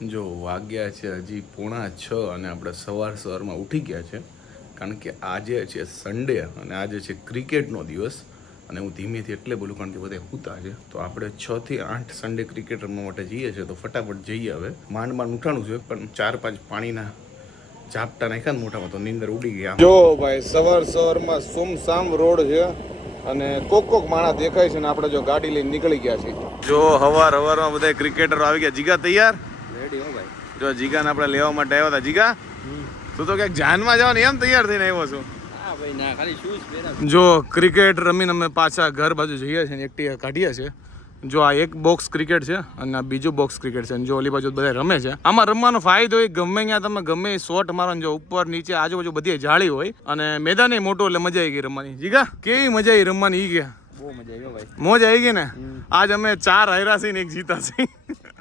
જો વાગ્યા છે હજી પોણા છ અને આપણે સવાર સવારમાં ઉઠી ગયા છે. કારણ કે આજે છે સન્ડે અને આજે છે ક્રિકેટનો દિવસ. અને હું ધીમેથી એટલે બોલું કારણ કે બધા હુતા છે. તો આપણે છ થી આઠ સન્ડે ક્રિકેટ રમવા માટે જઈએ છીએ તો ફટાફટ જઈએ હવે. માંડ માંડ ઉઠાણું છે પણ ચાર પાંચ પાણીના ઝાપટા નાખ્યા ને મોટામાં તો નીંદર ઉડી ગયા જો ભાઈ સવાર સવારમાં સુમસામ રોડ છે અને કોક કોક માણસ દેખાય છે ને આપણે જો ગાડી લઈને નીકળી ગયા છે જો હવાર હવારમાં બધા ક્રિકેટરો આવી ગયા. જીગા તૈયાર? જો જીગાને આપણે લેવા માટે આવ્યા હતા. જીગા તું તો ક્યાંક જાનમાં જવાની એમ તૈયાર થઈને આવ્યો છું? જો ક્રિકેટ રમીને અમે પાછા ઘર બાજુ જઈએ છીએ એકટી કાઢીએ છીએ. જો આ એક બોક્સ ક્રિકેટ છે અને આ બીજું બોક્સ ક્રિકેટ છે. અને જો ઓલી બાજુ બધા રમે છે. આમાં રમવાનો ફાયદો એ ગમે ત્યાં તમે ગમે શોટ મારો જો ઉપર નીચે આજુબાજુ બધી જાળી હોય અને મેદાન મોટું એટલે મજા આવી ગઈ રમવાની. જીગા કેવી મજા આવી રમવાની ઈ ગયા મજા ભાઈ. મોજ આવી ગઈ ને? આજ અમે ચાર હાર્યા છીએ ને એક જીતા છે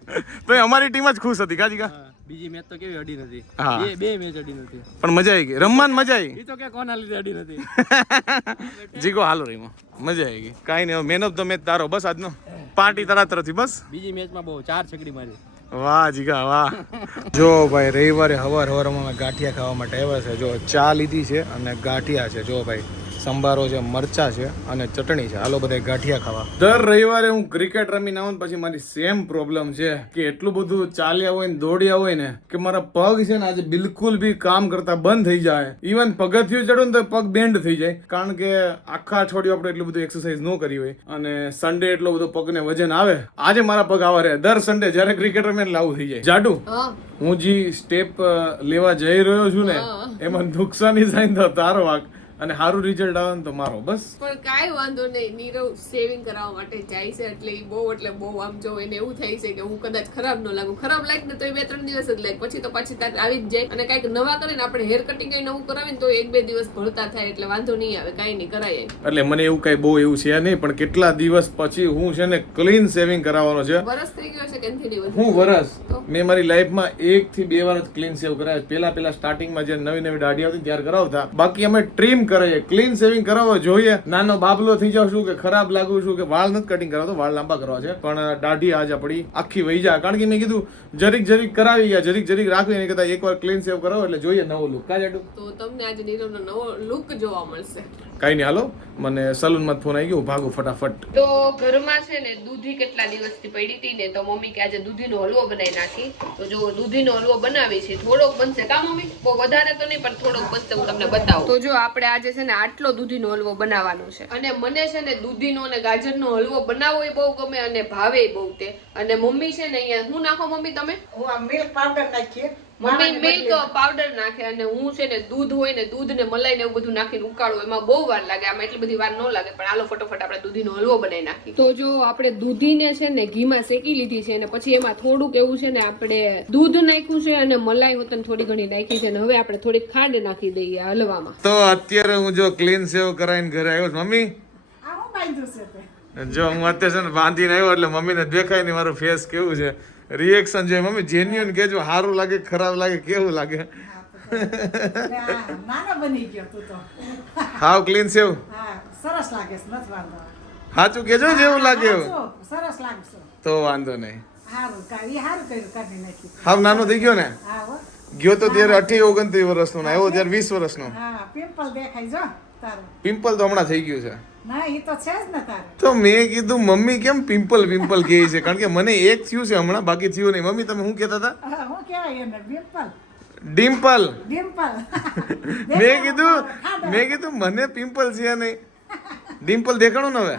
તો અમારી ટીમ જ ખુશ હતી કા જીગા? હા, બીજી મેચ તો કેવી અડી નથી. બે બે મેચ અડી નથી. પણ મજા આવી ગઈ. રમવાની મજા આવી એ તો કે કોના લીધે અડી નથી. જીગો હાલો રહીમાં મજા આવી ગઈ. કાઈ નહીં મેન ઓફ ધ મેચ તારો બસ આજનો. પાર્ટી તારા તરફથી બસ. બીજી મેચમાં બહુ ચાર છકડી મારી. વાહ જીગા વાહ. જો ભાઈ રવિવારે હવાર હવારમાં અમે ગાંઠિયા ખાવા માટે આવ્યા છે. જો ચા લીધી છે અને ગાંઠિયા છે. જો ભાઈ સંભારો છે મરચા છે અને ચટણી છે. હાલો બધા ગાંઠિયા ખાવા. દર રવિવારે હું ક્રિકેટ રમીને આવું પછી મારી સેમ પ્રોબ્લેમ છે કે એટલું બધું ચાલ્યા હોય ને દોડ્યા હોય ને કે મારા પગ છે ને આજે બિલકુલ બી કામ કરતા બંધ થઈ જાય. ઇવન પગથિયું ચડું ને તો પગ બેન્ડ થઈ જાય. કારણ કે આખા અઠવાડિયું આપણે એટલું બધું એક્સરસાઇઝ ન કરી હોય. અને સન્ડે એટલો બધો પગને વજન આવે. આજે મારા પગ આવા રહે દર સન્ડે જ્યારે ક્રિકેટ રમીને લાવું થઈ જાય. જાડુ હું. જે સ્ટેપ લેવા જઈ રહ્યો છું ને એમાં નુકસાની થાય તો તારો વાક. અને સારું રિઝલ્ટ આવે ને તો મારો બસ. પણ કાંઈ વાંધો નહીં નીરવ સેવિંગ કરાવવા માટે જાય છે એટલે એ બહુ એટલે બહુ આમ જો એને એવું થાય છે કે હું કદાચ ખરાબ ન લાગુ. ખરાબ લાગે ને તો એ બે ત્રણ દિવસ જ લાગે. પછી તો પાછી તાર આવી જ જાય. અને કાંઈક નવા કરીને આપણે હેર કટિંગ નવું કરાવીને તો એક બે દિવસ ભળતા થાય એટલે વાંધો નહીં આવે કાંઈ નહીં કરાય એટલે મને એવું કઈ બહુ એવું છે નહીં પણ કેટલા દિવસ પછી હું છે ને ક્લીન સેવિંગ કરાવવાનો છે. વરસ થઈ ગયો છે કે હું વરસ. મેં મારી લાઈફમાં એક થી બે વાર જ ક્લીન સેવ કરાય પહેલા પેલા સ્ટાર્ટિંગમાં જે નવી નવી દાઢી આવતી ત્યારે કરાવતા. બાકી અમે ટ્રીમ કરાવીએ ક્લીન સેવિંગ કરાવવો જોઈએ. નાનો બાબલો થઈ જાવ છું કે ખરાબ લાગુ છું કે વાળ નથી કટિંગ કરાવતો, વાળ લાંબા કરવા છે. પણ દાઢી આજ આપણી આખી વહી જાય. કારણ કે મેં કીધું, જરીક જરીક કરાવી ગયા, જરીક જરીક રાખવી, એને કરતા એકવાર ક્લીન સેવ કરાવો એટલે જોઈએ નવો લુક કા તો તમને આજે નીરવનો નવો લુક જોવા મળશે. કાંઈ નહીં હાલો. મને સલૂનમાં ફોન આવી ગયો. ભાગો ફટાફટ. તો ઘરમાં છે ને દૂધી કેટલા દિવસથી પડી હતી ને તો મમ્મી કે આજે દૂધીનો હલવો બનાવી નાખી. તો જો દૂધીનો હલવો બનાવી છે થોડોક બનશે. કા મમ્મી? બહુ વધારે તો નહીં પણ થોડોક બનશે હું તમને બતાવું. તો જો આપણે આજે છે ને આટલો દૂધીનો હલવો બનાવવાનો છે. અને મને છે ને દૂધીનો અને ગાજરનો હલવો બનાવવો એ બહુ ગમે અને ભાવે બહુ તે. અને મમ્મી છે ને અહીંયા હું નાખો મમ્મી તમે? હું આ મિલ્ક પાવડર નાખીએ. મમ્મી મિલ્ક પાવડર નાખે અને હું છે ને દૂધ હોય ને દૂધ ને મલાઈ ને એવું બધું નાખીને ઉકાળો. એમાં બહુ વાર લાગે. આમાં એટલી બધી વાર ન લાગે. પણ આલો ફટોફટ આપણે દૂધીનો હલવો બનાવી નાખીએ. તો જો આપણે દૂધીને છે ને ઘીમાં શેકી લીધી છે અને પછી એમાં થોડુંક એવું છે ને આપણે દૂધ નાખ્યું છે અને મલાઈ હોતન થોડી ઘણી નાખી છે અને હવે આપણે થોડીક ખાંડ નાખી દઈએ હલવામાં. તો અત્યારે હું જો ક્લીન સેવ કરાવીને ઘરે આવ્યો છું. મમ્મી? આ હું બાંધ્યું છે તે. જો હું અત્યારે છે ને બાંધીને આવ્યો એટલે મમ્મીને દેખાય નહીં મારું ફેસ કેવું છે. રિએક્શન જોઈએ મમ્મી જેન્યુઅન કેજો સારું લાગે ખરાબ લાગે કેવું લાગે? એટલે બની ગયો તું તો હાવ ક્લીન સેવ સરસ લાગે છે નથી વાંધો સાચું કેજો જેવું લાગે એવું. સરસ લાગશે તો વાંધો નહીં. હાવ નાનો થઈ ગયો ને? ગયો તો ત્યારે અઠી ઓગણત્રીસ વર્ષનો ને આવ્યો ત્યારે વીસ વર્ષનો. પિમ્પલ દેખાય જો પિમ્પલ તો હમણાં થઈ ગયું છે. તો મેં કીધું મમ્મી કેમ પિમ્પલ પિમ્પલ કહે છે? કારણ કે મને એક થયું છે હમણાં બાકી થયું નહીં. મમ્મી તમે શું કહેતા હતા? હા, હું કહેવાય એને? પિમ્પલ ડિમ્પલ ડિમ્પલ મેં કીધું મેં કીધું મને પિમ્પલ છે નહીં. ડિમ્પલ દેખાણું ને હવે?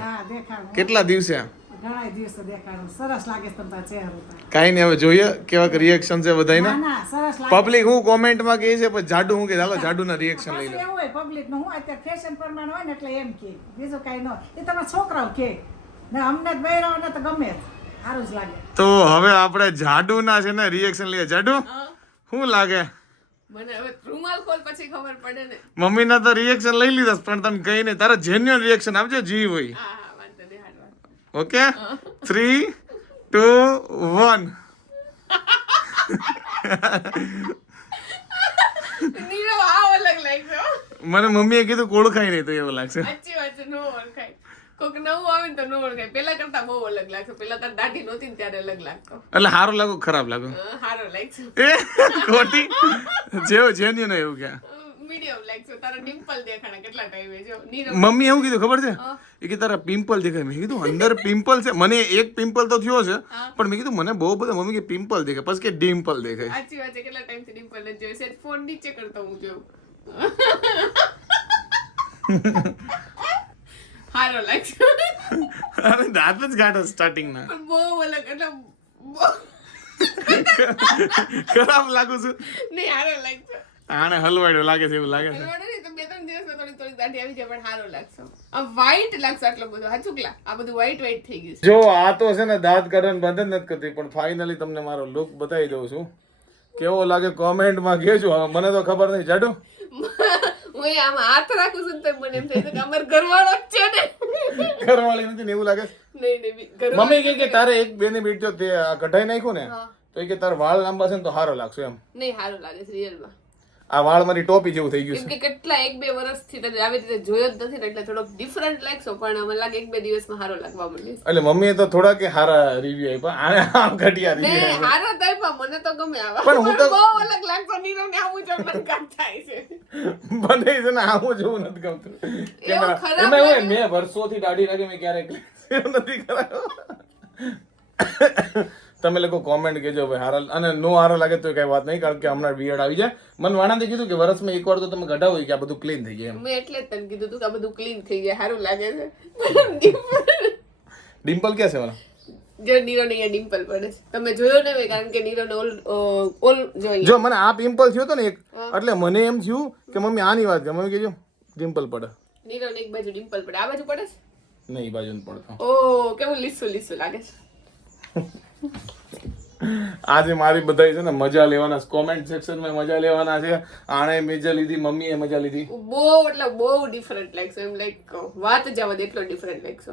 કેટલા દિવસે ઘણા દિવસે દેખાડું. સરસ લાગે છે તમારા ચહેરો તો. કાંઈ નહીં હવે જોઈએ કેવા રિએક્શન છે ના સરસ લાગે. પબ્લિક હું કોમેન્ટમાં કહે છે પણ જાડુ હું કે ચાલો જાડુના રિએક્શન લઈ લો. એવું હોય પબ્લિકનું હું અત્યારે ફેશન પ્રમાણે હોય ને એટલે એમ કે બીજું કઈ ન એ તમારા છોકરાઓ કે ને અમને જ બૈરાઓને તો ગમે જ. સારું જ લાગે. તો હવે આપણે જાડુના છે ને રિએક્શન લઈએ. જાડુ શું લાગે? મને હવે રૂમાલ ખોલ પછી ખબર પડે ને. મમ્મીના તો રિએક્શન લઈ લીધા પણ તને કઈ નહીં. તારા જેન્યુઅન રિએક્શન આપજો જીવ હોય હા હા વાંધો નહીં હાલ વાંધો ઓકે થ્રી ટુ વન મને મમ્મીએ કીધું કોળ ખાઈ નહીં તો એવું લાગશે સાચી વાત છે નો ઓળખાય કોક નવું આવે ને તો નો ઓળખાય પેલા કરતા બહુ અલગ લાગશે પેલા તાર દાઢી નહોતી ને ત્યારે અલગ લાગતો એટલે સારું લાગો ખરાબ લાગો હારો લાગશે એ ખોટી જેવું જેન્યુ એવું ક્યાં મીડિયમ લાગશે તારો ડિમ્પલ દેખાણા કેટલા ટાઈમે જો. મમ્મી એવું કીધું ખબર છે? એ કે તારા પિમ્પલ દેખાય. મેં કીધું અંદર પિમ્પલ છે. મને એક પિમ્પલ તો થયો છે પણ મેં કીધું મને બહુ બધા મમ્મી કે પિમ્પલ દેખાય. પછી કે ડિમ્પલ દેખાય. સાચી વાત છે. કેટલા ટાઈમથી ડિમ્પલ નથી જોયું? છે ફોન નીચે કરતો હું જોઉં હારો લાગશે અરે દાંત જ ગાંઠો સ્ટાર્ટિંગ ના બહુ અલગ એટલે ખરાબ લાગુ છું. નહીં હારો લાગશે આને હલવાડ્યો લાગે છે એવું લાગે છે. તો બે ત્રણ દિવસમાં થોડી થોડી દાઢી આવી જાય પણ હારો લાગશે. આ વ્હાઈટ લાગશે આટલો બધો. હા ચૂકલા. આ બધું વ્હાઈટ વ્હાઈટ થઈ ગયું જો આ તો છે ને દાંત કાઢવાનું બંધ નથી કરતી પણ ફાઇનલી તમને મારો લુક બતાવી દઉં છું. કેવો લાગે કોમેન્ટમાં કહેજો. હવે મને તો ખબર નહીં. જાડુ? હું આમાં હાથ રાખું છું તો મને એમ થાય કે અમારો ઘરવાળો જ છે ને. ઘરવાળી નથી ને એવું લાગે નહીં નહીં મમ્મી કહે કે તારે એક બેનિફિટ જો તે આ કઢાઈ નાખ્યું ને તો એ કે તાર વાળ લાંબા છે ને તો સારો લાગશે એમ. નહીં સારું લાગે છે રિયલમાં આ વાળ મારી ટોપી જેવું થઈ ગયું કે કેટલા એક બે વર્ષથી તને આવી રીતે જોયો જ નથી એટલે થોડોક ડિફરન્ટ લાગશો પણ મને લાગે એક બે દિવસમાં સારો લાગવા માંડ્યો છે. એટલે મમ્મીએ તો થોડા કે હારા રિવ્યુ આપ્યા. આને આમ ઘટિયા રિવ્યુ હારો ટાઈપમાં મને તો ગમે આવા. પણ હું તો- બહુ અલગ લાગતો નીરવ ને આવું જો મન કામ થાય છે. બને છે ને આવું જેવું નથી ગમતું. એવું ખરાબ લાગે? મેં વર્ષોથી દાઢી રાખી મેં ક્યારેક નથી કરાયો. તમે લોકો કોમેન્ટ કેજો ભાઈ હારા અને નો હારા લાગે તો કઈ વાત નહીં કારણ કે હમણાં બિયડ આવી જાય. મને વાણાને કીધું કે વર્ષમાં એકવાર તો તમે ગઢાવો કે આ બધું ક્લીન થઈ જાય મેં એટલે જ તને કીધું તું કે આ બધું ક્લીન થઈ જાય સારું લાગે છે. ડિમ્પલ ક્યાં છે મારા? જો નીરવ ને અહીંયા ડિમ્પલ પડે તમે જોયો ને કારણ કે નીરવ ને ઓલ ઓલ જોઈએ જો મને આ પિમ્પલ થયો તો ને એક એટલે મને એમ થયું કે મમ્મી આની વાત કરે મમ્મી કહેજો ડિમ્પલ પડે. નીરવ ને એક બાજુ ડિમ્પલ પડે. આ બાજુ પડે છે? નહીં બાજુ પડતો. ઓ કેવું લીસું લીસું લાગે છે. આજે મારી બધાય છે ને મજા લેવાના કોમેન્ટ સેક્શનમાં મજા લેવાના છે. આણે મજા લીધી મમ્મીએ મજા લીધી. બહુ એટલે બહુ ડિફરન્ટ લાગશે. એમ લાઈક વાત જવા દે એટલો ડિફરન્ટ લાગશે.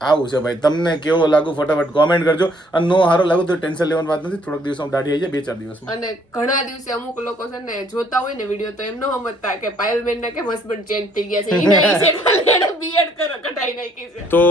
આવું છે ભાઈ. તમને કેવો લાગુ ફટાફટ કોમેન્ટ કરજો. અને નો હારો લાગુ તો ટેન્શન લેવાની વાત નથી. થોડાક દિવસમાં દાઢી આવી જાય બે ચાર દિવસમાં. અને ઘણા દિવસે અમુક લોકો છે ને જોતા હોય ને વીડિયો તો એમ ન સમજતા કે પાયલબેન ના કેમ હસબન્ડ ચેન્જ થઈ ગયા છે. એને બીએડ કરો કટાઈ નાખી છે. તો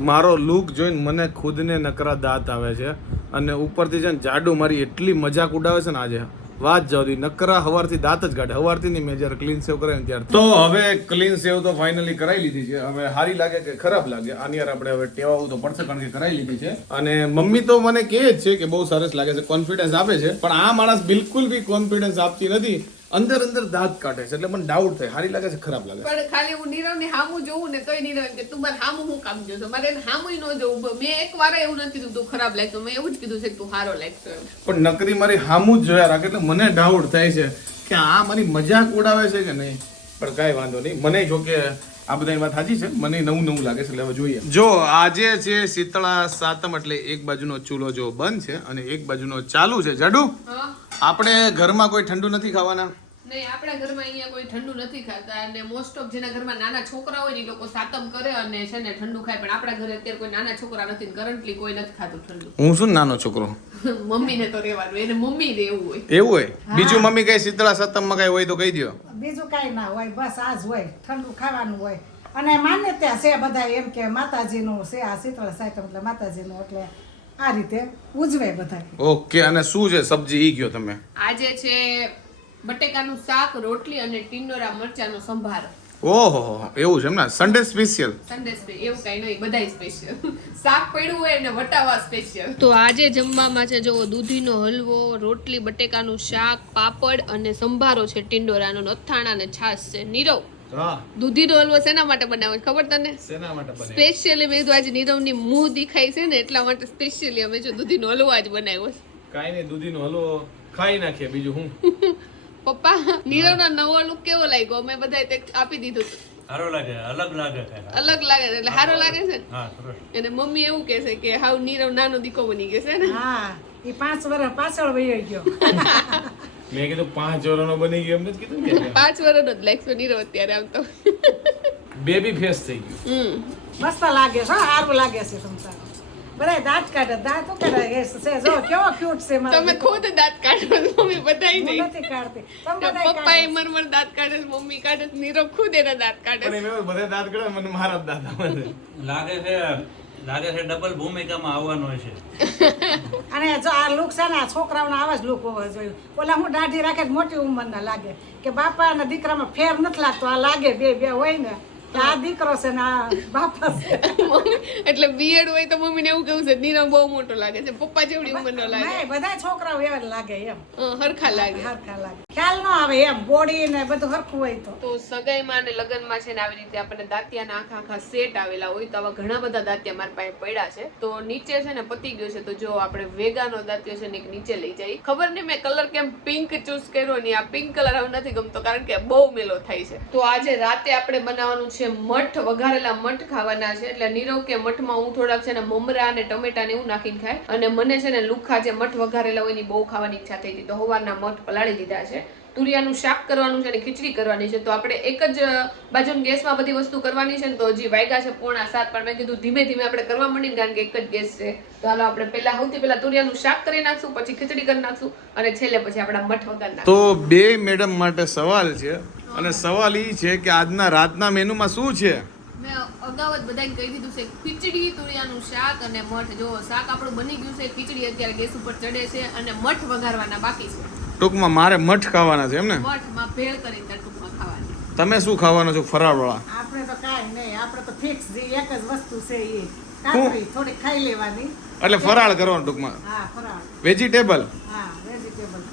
મારો લુક જોઈને મને ખુદને નકરા દાંત આવે છે અને ઉપરથી છે ને જાડુ મારી એટલી મજાક ઉડાવે છે ને આજે. વાત જાવ નકરા હવારથી દાંત જ કાઢે. હવારથી નહીં મેં જ્યારે ક્લીન સેવ કરે ને ત્યારે તો હવે ક્લીન સેવ તો ફાઇનલી કરાવી લીધી છે. હવે સારી લાગે કે ખરાબ લાગે? આની યાર આપણે હવે ટેવાવું તો પડશે કારણ કે કરાવી લીધી છે. અને મમ્મી તો મને કહે જ છે કે બહુ સરસ લાગે છે કોન્ફિડન્સ આપે છે. પણ આ માણસ બિલકુલ બી કોન્ફિડન્સ આપતી નથી. અંદર અંદર દાંત કાઢે છે એટલે મને ડાઉટ થાય. સારી લાગે છે ખરાબ લાગે પણ ખાલી હું નીરવ ને હામું જોઉં ને તોય નીરવ કે તું મારે હામું હું કામ જોશો? મારે એને હામું ન જોવું મેં એક વાર એવું નથી કીધું તું ખરાબ લાગતો મેં એવું જ કીધું છે કે તું સારો લાગતો પણ નકરી મારી હામું જ જોયા રાખે એટલે મને ડાઉટ થાય છે કે આ મારી મજાક ઉડાવે છે કે નહીં? પણ કાંઈ વાંધો નહીં. મને જો કે આ બધાની વાત સાચી છે? મને નવું નવું લાગે છે એટલે હવે જોઈએ. જો આજે છે શીતળા સાતમ એટલે એક બાજુનો ચૂલો જો બંધ છે અને એક બાજુનો ચાલુ છે. જાડુ આપણે ઘરમાં કોઈ ઠંડુ નથી ખાવાના? નહીં આપણા ઘરમાં અહીંયા કોઈ ઠંડુ નથી ખાતા અને મોસ્ટ ઓફ જેના ઘરમાં નાના છોકરા હોય ને એ લોકો સાતમ કરે અને છે ને ઠંડુ ખાય પણ આપણા ઘરે અત્યારે કોઈ નાના છોકરા નથી કરન્ટલી કોઈ નથી ખાતું ઠંડુ. હું શું નાનો છોકરો. મમ્મીને તો રહેવાનું એને મમ્મી ને એવું હોય. એવું હોય? બીજું મમ્મી કઈ શીતળા સાતમમાં કઈ હોય તો કહી દો બીજું કાંઈ ના હોય બસ આ જ હોય ઠંડુ ખાવાનું હોય. અને માન્યતા છે બધા એમ કે માતાજીનું છે આ શીતળા સાતમ એટલે માતાજીનું એટલે આ રીતે ઉજવે બધા ઓકે અને શું છે? સબ્જી ઈ ગયો તમે. આજે છે બટેકાનું શાક રોટલી અને ટિંડોરા મરચાનો સંભાર. ઓહો એવું છે એમ ને સન્ડે સ્પેશિયલ સન્ડે એવું કઈ નહીં બધાય સ્પેશિયલ શાક પડ્યું હોય અને વટાવા સ્પેશિયલ તો આજે જમવામાં છે જો દૂધીનો હલવો રોટલી બટેકાનું શાક પાપડ અને સંભારો છે ટિંડોરાનો ને અથાણા અને છાશ છે. નીરવ દૂધીનો હલવો શેના માટે બનાવે ખબર તને? શેના માટે સ્પેશિયલી મેં કીધું આજે નીરવની મુંહ દેખાય છે ને એટલા માટે સ્પેશિયલી અમે જો દૂધીનો હલવો આજ બનાવ્યો છે. કાઈ નહીં દૂધીનો હલવો ખાઈ નાખીએ બીજું હું? પપ્પા નીરવનો નવો લુક કેવો લાગ્યો? અમે બધા આપી દીધું સારો લાગે અલગ લાગે છે. અલગ લાગે છે એટલે સારો લાગે છે ને? અને મમ્મી એવું કહે છે કે હાવ નીરવ નાનો દીકો બની ગયો છે ને? હા એ પાંચ વર્ષ પાછળ વહી ગયો. મેં કીધું પાંચ વર્ષનો બની ગયો એમ જ કીધું કે? પાંચ વર્ષનો જ લાગશે નીરવ અત્યારે આમ તો. બેબી ફેસ થઈ ગયું. હમ. મસ્ત લાગે છે સારું લાગે છે સંસાર બધાય દાંત કાઢે દાંત શું કાઢે છે જો કેવો ક્યુટ છે મારો તમે ખુદ દાંત કાઢો મમ્મી બધાય હું નહીં નથી કાઢતી તમે બધાય પપ્પા એ મરમર દાંત કાઢે મમ્મી કાઢે નીરવ ખુદ એના દાંત કાઢે પણ એમ બધા દાંત કાઢે મને મારા દાંત આવે લાગે છે લાગે છે ડબલ ભૂમિકામાં આવવાનો છે અને જો આ લુક છે ને આ છોકરાઓને આવા જ લુક હોવા જોઈએ ઓલા હું દાઢી રાખે મોટી ઉંમરના લાગે કે બાપા અને દીકરામાં ફેર નથી લાગતો આ લાગે બે બે હોય ને આ દીકરો છે ને આ બાપા છે. મમ્મી એટલે બીએડ હોય તો મમ્મીને એવું કેવું છે નીરવ બહુ મોટો લાગે છે પપ્પા જેવડી ઉંમરનો લાગે. નહીં, બધા છોકરાઓ એવા લાગે એમ. હરખા લાગે. હરખા લાગે. ખ્યાલ નો આવે એમ બોડી ને બધું હરખું હોય તો. તો સગાઈમાં અને લગ્નમાં છે ને આવી રીતે આપણને દાંતિયાના આખા આખા સેટ આવેલા હોય તો આવા ઘણા બધા દાંતિયા મારા પાસે પડ્યા છે. તો નીચે છે ને પતી ગયો છે તો જો આપણે વેગાનો દાંતિયો છે ને એક નીચે લઈ જઈ ખબર નહીં મેં કલર કેમ પિંક ચૂઝ કર્યો નહીં આ પિંક કલર હવે નથી ગમતો કારણ કે બહુ મેલો થાય છે. તો આજે રાતે આપણે બનાવવાનું છે મઠ, વઘારેલા મઠ ખાવાના છે. એટલે નીરવ કે મઠમાં હું થોડાક છે ને મમરા અને ટમેટા ને એવું નાખીને ખાય. અને મને છે ને લુખા જે મઠ વઘારેલા હોય એની બહુ ખાવાની ઈચ્છા થઈ હતી. તો હવારના મઠ પલાળી દીધા છે. તુરિયાનું શાક કરવાનું છે અને ખીચડી કરવાની છે. તો આપણે એક જ બાજુ ગેસમાં બધી વસ્તુ કરવાની છે ને તો હજી વાયગા છે પોણા સાત. પણ મેં કીધું ધીમે ધીમે આપણે કરવા માંડીને કારણ કે એક જ ગેસ છે. તો હાલો આપણે પહેલા સૌથી પહેલા તુરિયાનું શાક કરી નાખશું, પછી ખીચડી કરી નાખશું અને છેલ્લે પછી આપણા મઠ વગર તો બે મેડમ માટે સવાલ છે. અને સવાલ એ છે કે આજના રાતના મેનુમાં શું છે? મેં અગાઉ જ બધાને કહી દીધું છે ખીચડી તુરિયાનું શાક અને મઠ. જો શાક આપણું બની ગયું છે ખીચડી અત્યારે ગેસ ઉપર ચડે છે અને મઠ વઘારવાના બાકી છે. ટૂંકમાં મારે મઠ ખાવાના છે એમ ને મઠમાં ભેળ કરી ટૂંકમાં ખાવાની. તમે શું ખાવાનો છો ફરાળવાળા? આપણે તો કાંઈ નહીં આપણે તો ફિક્સ જે એક જ વસ્તુ છે એ. કાકડી થોડી ખાઈ લેવાની. એટલે ફરાળ કરવાનું ટૂંકમાં? હા ફરાળ. વેજીટેબલ હા. વેજીટેબલ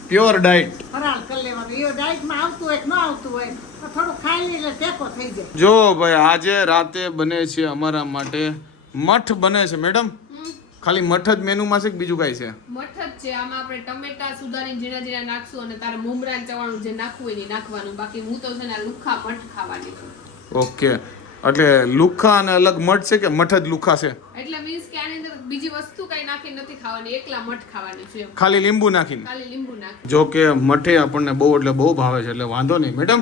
પ્યોર ડાયટ ફરાળ કરી લેવાનું. એ ડાયટમાં આવતું હોય કે ન આવતું હોય થોડું ખાઈ લે એટલે ટેકો થઈ જાય. જો ભાઈ આજે રાતે બને છે અમારા માટે મઠ બને છે. મેડમ ખાલી મઠ જ મેનુમાં છે કે બીજું કાંઈ છે? મઠ જ છે. આમાં આપણે ટમેટા સુધારીને જીરા જીરા નાખશું અને તારે મુમરા ચવાણું જે નાખવું હોય એ નાખવાનું. બાકી હું તો છે ને લુખા મઠ ખાવાની છું. ઓકે. એટલે લુખા અને અલગ મઠ છે કે મઠ જ લુખા છે? એટલે મીન્સ કે આની અંદર બીજી વસ્તુ કઈ નાખી નથી ખાવાની એકલા મઠ ખાવાની છે ખાલી લીંબુ નાખીને? ખાલી લીંબુ નાખી જો કે મઠે આપણને બહુ એટલે બહુ ભાવે છે એટલે વાંધો નહીં. મેડમ.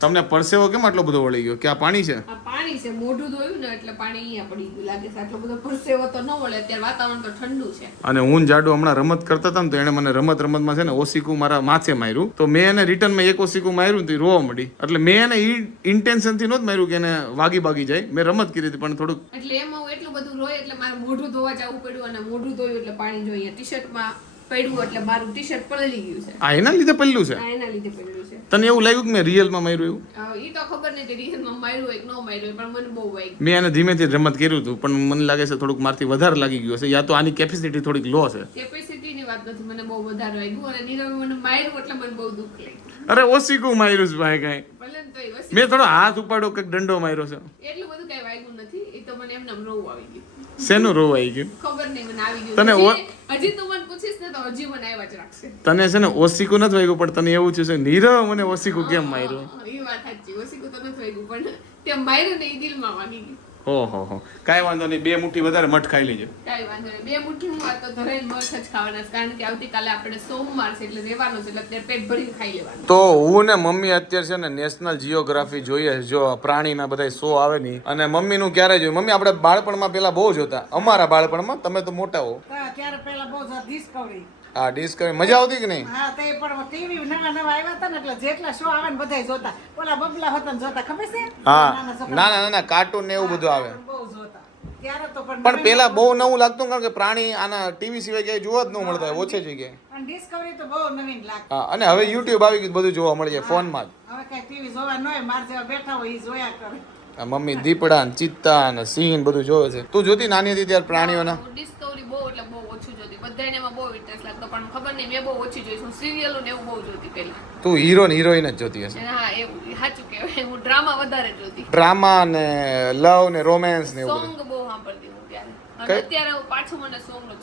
તમને પરસેવો કેમ આટલો બધો વળી ગયો? કે આ પાણી છે? આ પાણી છે મોઢું ધોયું ને એટલે પાણી અહીંયા પડી ગયું. લાગે છે આટલો બધો પરસેવો તો ન વળે અત્યારે વાતાવરણ તો ઠંડુ છે. અને હું જાડુ હમણાં રમત કરતા હતા ને તો એને મને રમત રમતમાં છે ને ઓસીકું મારા માથે માર્યું. તો મેં એને રિટર્નમાં એક ઓસીકું માર્યું તો રોવા મળી એટલે મેં એને ઈ ઇન્ટેન્શનથી નહોતું માર્યું કે એને વાગી બાગી જાય. મેં રમત કરી હતી પણ થોડુંક એટલે એમાં હું એટલું બધું રોય એટલે મારે મોઢું ધોવા જવું પડ્યું અને મોઢું ધોયું એટલે પાણી જોઈએ ટી શર્ટમાં પડ્યું એટલે મારું ટી શર્ટ પલળી ગયું છે. આ એના લીધે પહેલું છે? આ એના લીધે પડ્યું છે. તને એવું લાગ્યું કે મેં રિયલમાં માર્યું એવું? ઈ તો ખબર નહીં રિયલમાં માર્યું હોય ન માર્યું પણ મને બહુ વાગ્યું મેં એને ધીમેથી રમત કર્યું હતું પણ મને લાગે છે થોડુંક મારથી વધારે લાગી ગયું છે યા તો આની કેપેસિટી થોડીક લો છે કેપેસિટીની વાત નથી મને બહુ વધારે વાગ્યું અને નીરવે મને માર્યું એટલે મને બહુ દુઃખ લાગ્યું. અરે ઓસીકું માર્યું છે ભાઈ કાંઈ? ને મેં થોડો હાથ ઉપાડો કંઈક દંડો માર્યો છે. એટલું બધું કઈ વાગ્યું નથી એ તો મને એમને આમ આવી ગયું. શેનું રોવાઈ ગયું? ખબર નહીં મને આવી તને ગયું હજી- હજી તું મને પૂછીશ ને તો હજી મને આવ્યા જ રાખશે. તને છે ને ઓસીકું નથી વાગ્યું પણ તને એવું થયું છે નીરવ મને ઓસીકું કેમ માર્યું? એ વાત સાચી ઓસીકું તો નથી વાગ્યું પણ તે માર્યું ને એ દિલમાં વાગી ગયું. ઓહો હો. કાંઈ વાંધો નહીં બે મુઠ્ઠી વધારે મઠ ખાઈ લેજો. કાંઈ વાંધો નહીં. બે મુઠ્ઠી હું આ તો ધરેલ મઠ જ ખાવાના છે કારણ કે આવતીકાલે આપણે સોમવાર છે એટલે રહેવાનું છે એટલે પેટ ભરીને ખાઈ લેવાનું. તો હું ને મમ્મી અત્યારે છે ને નેશનલ જીઓગ્રાફી જોઈએ જો પ્રાણીના બધા શો આવે નહીં. અને મમ્મીનું ક્યારે જોયું મમ્મી આપણે બાળપણમાં પેલા બહુ જોતા. અમારા બાળપણમાં તમે તો મોટા હો. ક્યારે પેલા બહુ ડિસ્કવરી આ ડિસ્કવરી મજા આવતી કે નહીં? હા તે પણ ટીવી નવા નવા આવ્યા હતા ને એટલે જેટલા શો આવે ને બધાય જોતા. ઓલા બબલા હતા ને જોતા ખબર છે? હા. ના ના ના કાર્ટૂન ને એવું બધું આવે. બહુ જોતા. પણ પણ પેલા બહુ નવું લાગતું કારણ કે પ્રાણી આના ટીવી સિવાય ક્યાંય જોવા જ ન મળતા હોય ઓછી જગ્યાએ. અને ડિસ્કવરી તો બહુ નવીન લાગે હા અને હવે યુટ્યુબ આવી ગયું બધું જોવા મળી જાય ફોનમાં જ. હવે કઈ ટીવી જોવા ન હોય માર જેવા બેઠા હોય એ જોયા કરે. આ મમ્મી દીપડા ને ચિત્તા ને સિંહ બધું જોવે છે. તું જોતી નાની હતી ત્યારે પ્રાણીઓના હું ડિસ્કવરી બહુ એટલે બહુ ઓછું જોતી બધાને એમાં બહુ ઇન્ટરેસ્ટ લાગતો પણ ખબર નહીં મેં બહુ ઓછી જોઈ હું સિરિયલો ને એવું બહુ જોતી પહેલા. તું હીરો ને હિરોઈન જ જોતી હશે. હા એવું સાચું કહેવાય. હું ડ્રામા વધારે જોતી. ડ્રામા ને લવ ને રોમેન્સ ને એવું સોંગ બહુ સાંભળતી હું ત્યારે. અત્યારે પાછું મને સોંગ નો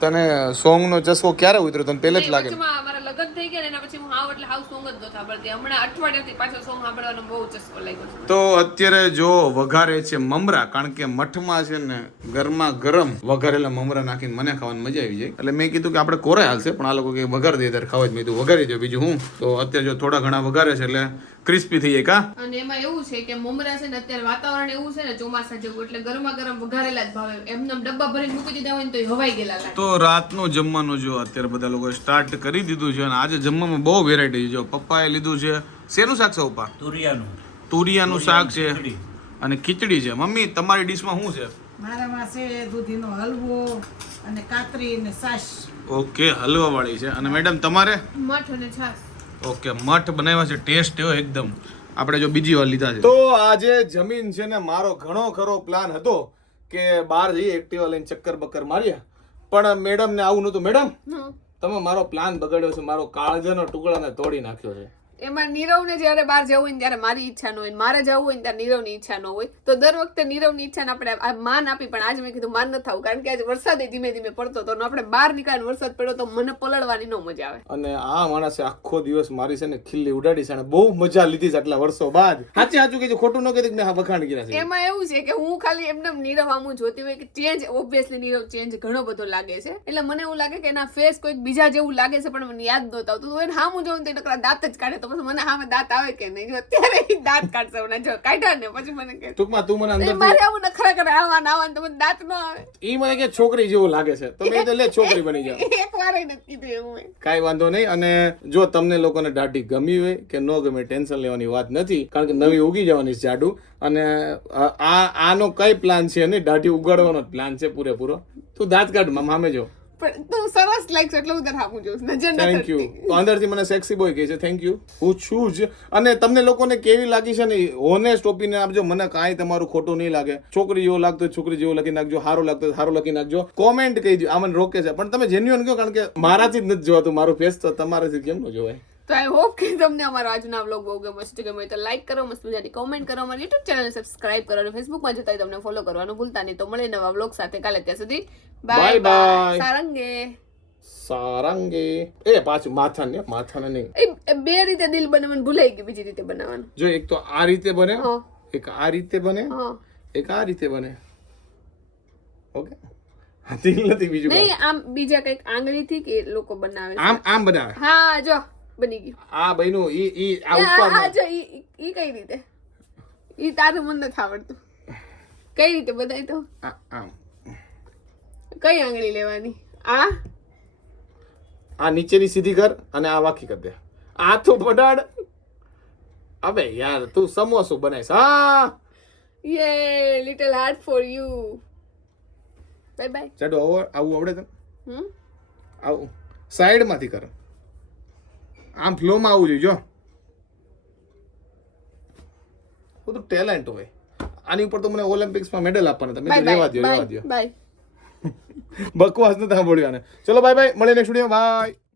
તને સોંગ નો ચસ્કો ક્યારે ઉતર્યો? તને પહેલે જ લાગે. મારા લગન થઈ ગયા એના પછી હું હાવ એટલે હાવ સોંગ જ સાંભળતી. હમણાં અઠવાડિયાથી પાછો સોંગ સાંભળવાનો બહુ ચશ્મો લાગ્યો તો અત્યારે જો વઘારે છે મમરા કારણ કે મઠમાં છે ને ગરમા ગરમ વઘારેલા મમરા નાખીને મને ખાવાની મજા આવી જાય. એટલે મેં કીધું કે આપણે કોરે હાલશે પણ આ લોકો કે વઘાર દે ત્યારે ખાવા જ મેં કીધું વઘારી દો બીજું હું. તો અત્યારે જો થોડા ઘણા વઘારે છે એટલે ક્રિસ્પી થઈ જાય કા અને એમાં એવું છે કે મમરા છે ને અત્યારે વાતાવરણ એવું છે ને ચોમાસા જેવું એટલે ગરમા ગરમ વઘારેલા જ ભાવે. એમને ડબ્બા ભરીને મૂકી દીધા હોય ને તો હવાઈ ગયેલા લાગે. તો રાતનું જમવાનું જો અત્યારે બધા લોકો સ્ટાર્ટ કરી દીધું છે અને આજે જમવામાં બહુ વેરાયટી છે. જો પપ્પાએ લીધું છે શેનું શાક છે પપ્પા? તુરિયાનું. તુરિયાનું શાક છે અને ખીચડી છે. મમ્મી તમારી ડીશમાં શું છે? મારામાં છે દૂધીનો હલવો અને કાતરી અને સાસ. ઓકે હલવા વાળી છે. અને મેડમ તમારે? મઠ અને છાશ. ઓકે મઠ બનાવ્યા છે ટેસ્ટ એવો એકદમ. આપણે જો બીજી વાર લીધા છે. તો આજે જમીન છે ને મારો ઘણો ખરો પ્લાન હતો કે બહાર જઈએ એક્ટિવા લઈને ચક્કર બક્કર માર્યા પણ મેડમ ને આવું નતું મેડમ તમે મારો પ્લાન બગાડ્યો છે મારો કાળજાનો ટુકડાને તોડી નાખ્યો છે. એમાં નીરવને જ્યારે બહાર જવું હોય ને ત્યારે મારી ઈચ્છા ન હોય. મારે જવું હોય ને ત્યારે નીરવની ઈચ્છા ન હોય. તો દર વખતે નીરવની ઈચ્છાને આપણે માન આપી પણ આજે મેં કીધું માન ન થવું કારણ કે આજે વરસાદ ધીમે ધીમે પડતો હતો આપણે બહાર નીકળ્યા વરસાદ પડ્યો તો મને પલળવાની ન મજા આવે. અને આ માણસે આખો દિવસ મારી છે ને ખીલ્લી ઉડાડી છે અને બહુ મજા લીધી છે આટલા વર્ષો બાદ. સાચી સાચું કીધું ખોટું ન કીધું મેં વખાણ કર્યા છે. એમાં એવું છે કે હું ખાલી એમને નીરવ આમું જોતી હોય કે ચેન્જ ઓબ્વિયસલી નીરવ ચેન્જ ઘણો બધો લાગે છે. એટલે મને એવું લાગે કે એના ફેસ કોઈક બીજા જેવું લાગે છે પણ મને યાદ નહોતું તો એને હામું જોઉં તો દાંત જ કાઢે તો પછી મને હામે દાંત આવે કે નહીં? જો અત્યારે દાંત કાઢશે મને. જો કાઢ્યા ને પછી મને કે ટૂંકમાં તું મને એ અંદર મારે આવું નખરા કરે આવા ના આવા ને તો મને દાંત ન આવે. ઈ મને કે છોકરી જેવું લાગે છે. તો મેં તો લે છોકરી બની જાવ એક વાર નથી કીધું એવું કાઈ વાંધો નહીં. અને જો તમને લોકોને દાઢી ગમી હોય કે ન ગમે ટેન્શન લેવાની વાત નથી કારણ કે નવી ઉગી જવાની છે જાડું. અને આ આ- આનો કઈ પ્લાન છે નહીં. દાઢી ઉગાડવાનો પ્લાન છે પૂરેપૂરો. તું દાંત કાઢ મામે જો. પણ તું સરસ લાઈક એટલે હું તને આપું છું. નજર ન થેન્ક યુ અંદરથી મને સેક્સી બોય કહે છે. થેન્ક યુ હું છું જ. અને તમને લોકોને કેવી લાગી છે ને ઓનેસ્ટ ઓપિનિયન આપજો. મને કાંઈ તમારું ખોટું નહીં લાગે. છોકરી જેવો લાગતો છોકરી જેવો લખી નાખજો. સારું લાગતો સારું લખી નાખજો. કોમેન્ટ કહી દો આ મને રોકે છે. પણ તમે જેન્યુઅન કહો કારણ કે મારાથી જ નથી જોવાતું. મારું ફેસ તો તમારાથી કેમ ન જોવાય? તો આઈ હોપ કે તમને અમારો આજનો વ્લોગ બહુ ગમ્યો છે હોય તો લાઈક કરો મસ્ત મજાની કોમેન્ટ કરો અમારી યુટ્યુબ ચેનલને સબસ્ક્રાઇબ કરો અને ફેસબુકમાં જતા તમને ફોલો કરવાનું ભૂલતા નહીં. તો મળે નવા વ્લોગ સાથે કાલે ત્યાં સુધી. બાય. બાય સારંગે. સારંગે. એ પાછું માથા ને માથાને નહીં. એ એ બે રીતે દિલ બનાવવાનું ભૂલાઈ ગયું બીજી રીતે બનાવવાનું. જો એક તો આ રીતે બને હા. એક આ રીતે બને હા. એક આ રીતે બને. ઓકે? દિલ નથી બીજું નહીં આમ બીજા કંઈક આંગળીથી કે લોકો બનાવે. આમ આમ બનાવે. હા જો. બની ગયું. આ બન્યું ઈ ઈ આ ઉપર આ જો ઈ ઈ- કઈ રીતે? ઈ તારું મન નથી આવડતું. કઈ રીતે બતાય તો? આ આમ. કઈ આંગળી લેવાની? આ? આ નીચેની સીધી કર અને આ વાકી કર દે. આ તો પડાડ અબે યાર તું સમોસું બનાવીશ. હા. યે little heart for you bye bye આવું આવું આવડે તને? હમ? આવું. સાઈડમાંથી કર. આમ ફ્લોમાં આવવું જોઈએ જો. બધું ટેલેન્ટ હોય. આની ઉપર તો મને ઓલિમ્પિક્સમાં મેડલ આપવાના તમે રેવા દો લેવા રેવા દો બકવાસ નથી સાંભળ્યું આને. ચલો બાય બાય મળીએ નેક્સ્ટ વીડિયો બાય